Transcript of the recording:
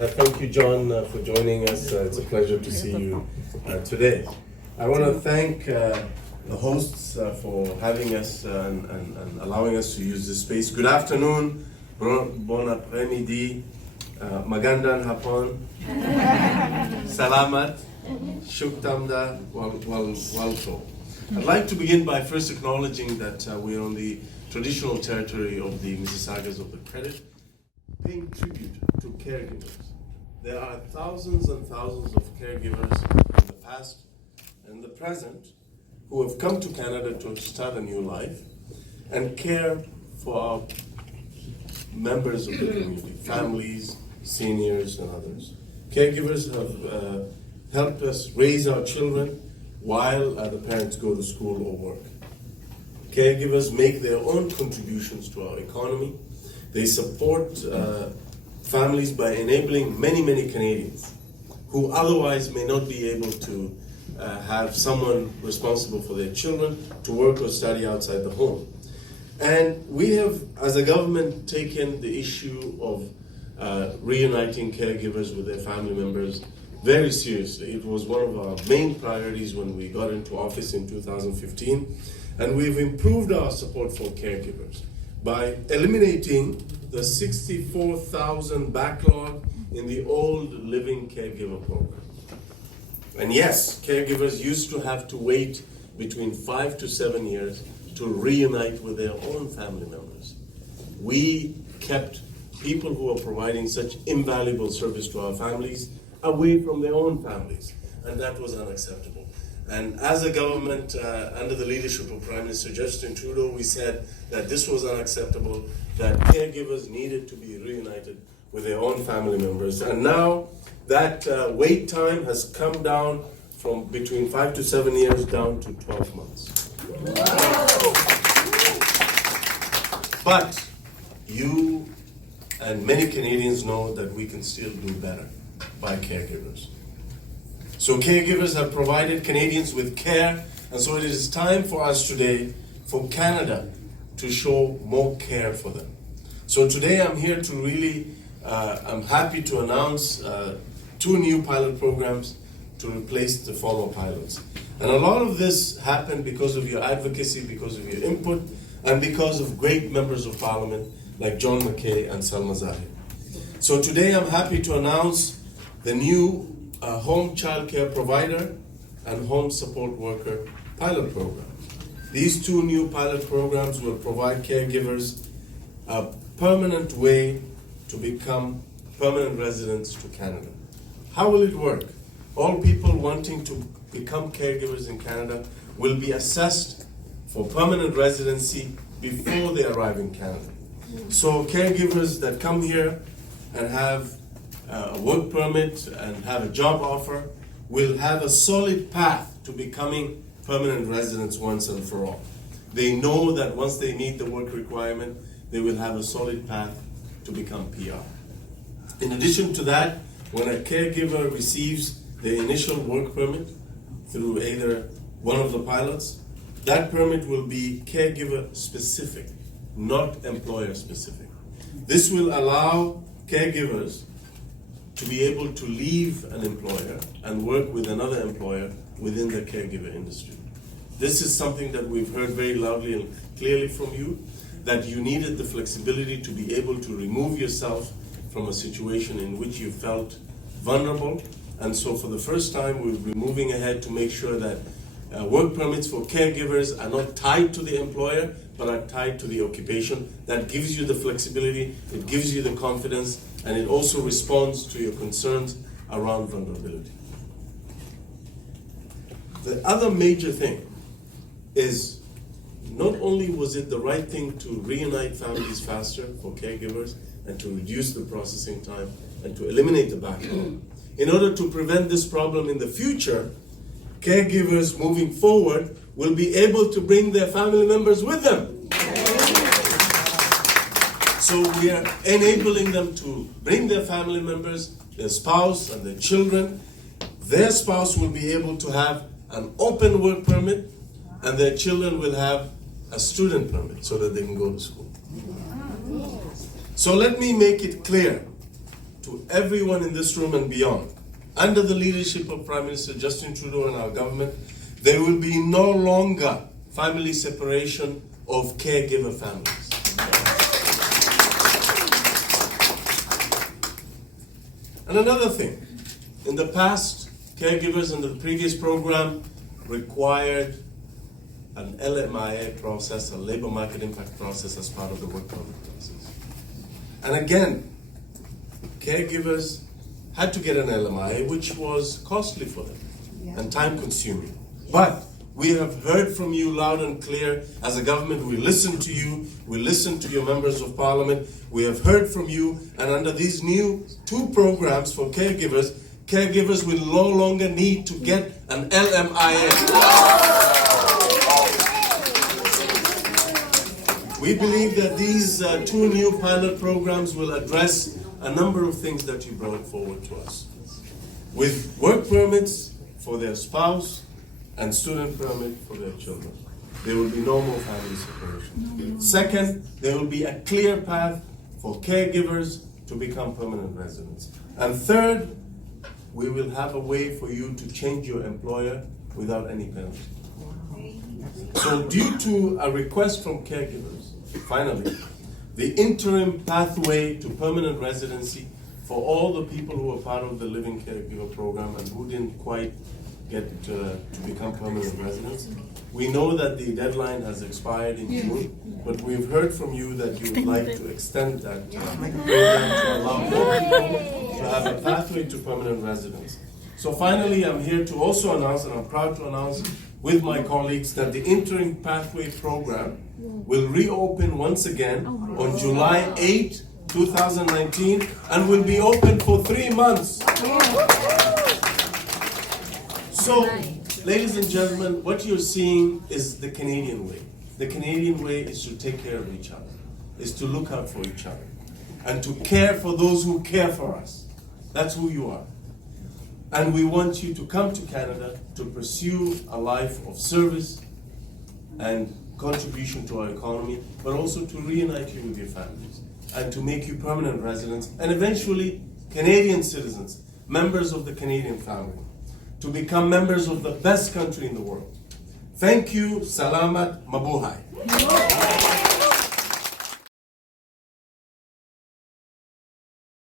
Thank you, John, for joining us. It's a pleasure to see you today. I want to thank the hosts for having us and allowing us to use this space. Good afternoon, bon après-midi, magandang hapon, salamat, shuktamda, walto. I'd like to begin by first acknowledging that we're on the traditional territory of the Mississaugas of the Credit, paying tribute to caregivers. There are thousands and thousands of caregivers in the past and the present who have come to Canada to start a new life and care for our members of the community, families, seniors, and others. Caregivers have helped us raise our children while the parents go to school or work. Caregivers make their own contributions to our economy. They support families by enabling many Canadians who otherwise may not be able to have someone responsible for their children to work or study outside the home. And we have, as a government, taken the issue of reuniting caregivers with their family members very seriously. It was one of our main priorities when we got into office in 2015, and we've improved our support for caregivers by eliminating the 64,000 backlog in the old living caregiver program. And yes, caregivers used to have to wait between 5 to 7 years to reunite with their own family members. We kept people who are providing such invaluable service to our families away from their own families, and that was unacceptable. And as a government, under the leadership of Prime Minister Justin Trudeau, we said that this was unacceptable, that caregivers needed to be reunited with their own family members. And now that wait time has come down from between 5 to 7 years down to 12 months. But you and many Canadians know that we can still do better by caregivers. So caregivers have provided Canadians with care, and so it is time for us today, for Canada, to show more care for them. So today I'm here to really, I'm happy to announce 2 new pilot programs to replace the former pilots. And a lot of this happened because of your advocacy, because of your input, and because of great members of Parliament like John McKay and Salma Zahid. So today I'm happy to announce the new home child care provider and home support worker pilot program. These 2 new pilot programs will provide caregivers a permanent way to become permanent residents to Canada. How will it work? All people wanting to become caregivers in Canada will be assessed for permanent residency before they arrive in Canada. So caregivers that come here and have a work permit and have a job offer will have a solid path to becoming permanent residents once and for all. They know that once they meet the work requirement, they will have a solid path to become PR. In addition to that, when a caregiver receives the initial work permit through either one of the pilots, that permit will be caregiver specific, not employer specific. This will allow caregivers to be able to leave an employer and work with another employer within the caregiver industry. This is something that we've heard very loudly and clearly from you, that you needed the flexibility to be able to remove yourself from a situation in which you felt vulnerable. And so for the first time, we'll be moving ahead to make sure that work permits for caregivers are not tied to the employer, but are tied to the occupation. That gives you the flexibility, it gives you the confidence, and it also responds to your concerns around vulnerability. The other major thing is, not only was it the right thing to reunite families faster for caregivers and to reduce the processing time and to eliminate the backlog, in order to prevent this problem in the future, caregivers moving forward will be able to bring their family members with them. So we are enabling them to bring their family members, their spouse and their children. Their spouse will be able to have an open work permit, and their children will have a student permit so that they can go to school. So let me make it clear to everyone in this room and beyond, under the leadership of Prime Minister Justin Trudeau and our government, there will be no longer family separation of caregiver families. And another thing, in the past, caregivers under the previous program required an LMIA process, a labor market impact process, as part of the work permit process. And again, caregivers had to get an LMIA, which was costly for them and time consuming. But we have heard from you loud and clear. As a government, we listen to you, we listen to your members of parliament, we have heard from you, and under these new 2 programs for caregivers, caregivers will no longer need to get an LMIA. We believe that these 2 new pilot programs will address a number of things that you brought forward to us. With work permits for their spouse and student permit for their children, there will be no more family separation. Second, there will be a clear path for caregivers to become permanent residents. And third, we will have a way for you to change your employer without any penalty. So due to a request from caregivers, finally, the interim pathway to permanent residency for all the people who are part of the Living Caregiver program and who didn't quite get to become permanent residents. We know that the deadline has expired in June, but we've heard from you that you would like to extend that program to allow more people to have a pathway to permanent residence. So finally, I'm here to also announce, and I'm proud to announce with my colleagues, that the interim pathway program will reopen once again on July 8, 2019, and will be open for 3 months. So, ladies and gentlemen, what you're seeing is the Canadian way. The Canadian way is to take care of each other, is to look out for each other, and to care for those who care for us. That's who you are. And we want you to come to Canada to pursue a life of service and contribution to our economy, but also to reunite you with your families and to make you permanent residents and eventually Canadian citizens, members of the Canadian family, to become members of the best country in the world. Thank you. Salamat. Mabuhay.